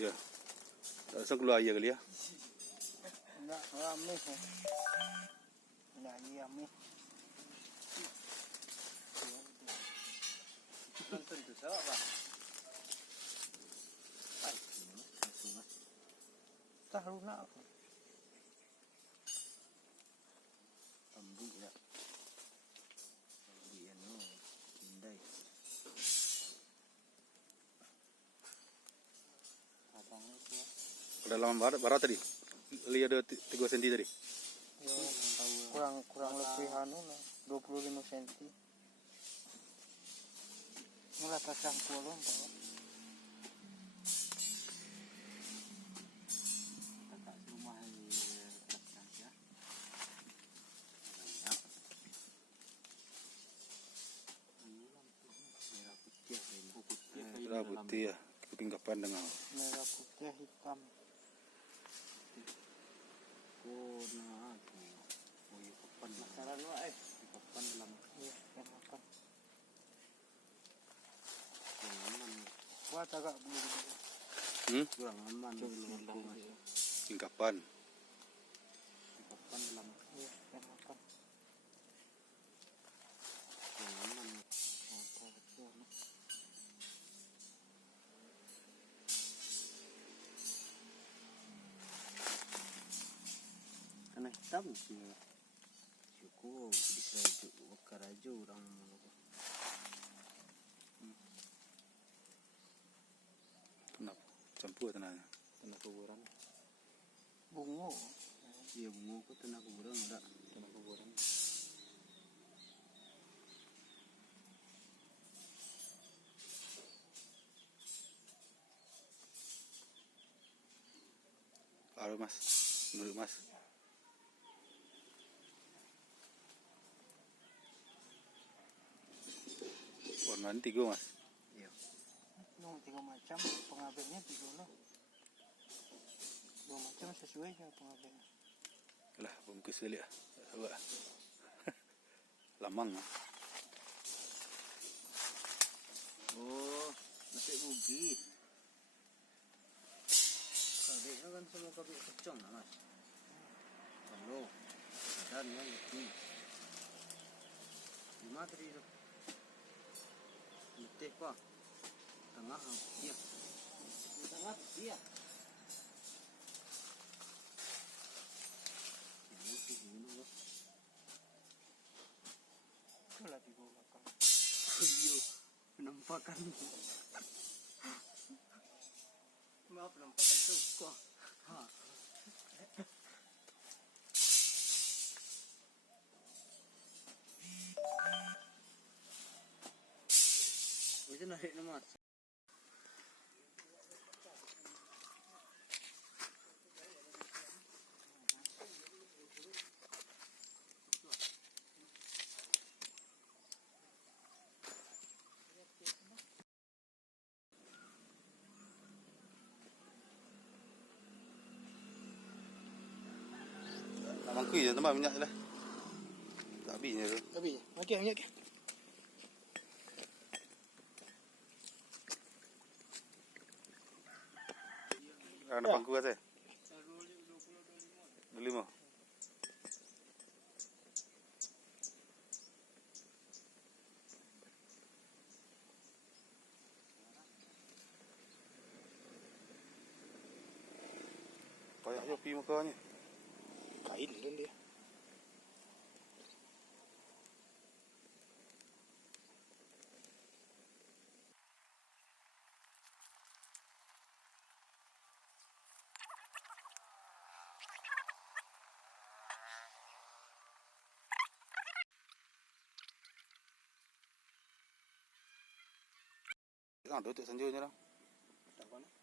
Ya. Langsung keluar air kali ya. Enggak rame sih. Enggak rame. Nonton itu sawah, Pak. Tahu nak. Ambil ya. Ambil anu, indai. Abang itu. Kedalaman barat tadi. Li ada 3 cm tadi. Yo, kurang lebih anu lah 25 cm. Mulai pasang kolom, Pak. Merah putih ya, kuping kapan dengan Merah putih hitam. Kapan masalah lu kapan dalam kapan aman buat agak belum kurang aman belum tingkapan dalam kapan aman karena hitam sih cukup bisa wakar aja orang campur tanahnya. Tanah kuburan. bungo Iya bungo kok tanah kuburan enggak? Tanah kuburan. Halo Mas, menurut Mas. Warna 3 Mas. iya no 3 macam pengabeknya 3 loh 2 macam sesuai dengan pengabeknya Lah, bungkus sekali ya. Lamang lah. Oh, nasi bugi. Kabeknya kan semua kabek kecong lah Mas. Halo, dan yang ini. Lima tadi itu. Letih pak. Tengah dia. Tengah dia. itulah di bawah kan Iya, penampakan. maaf penampakan tuh kok Itu narik Mas. Mangkui je tambah minyak lah. Tak habisnya tu. tapi okey minyak ke Ada pangku kan saya? 25. Kayak je pi muka ni. kain kan dia Tutup sanjurnya dah. tak apa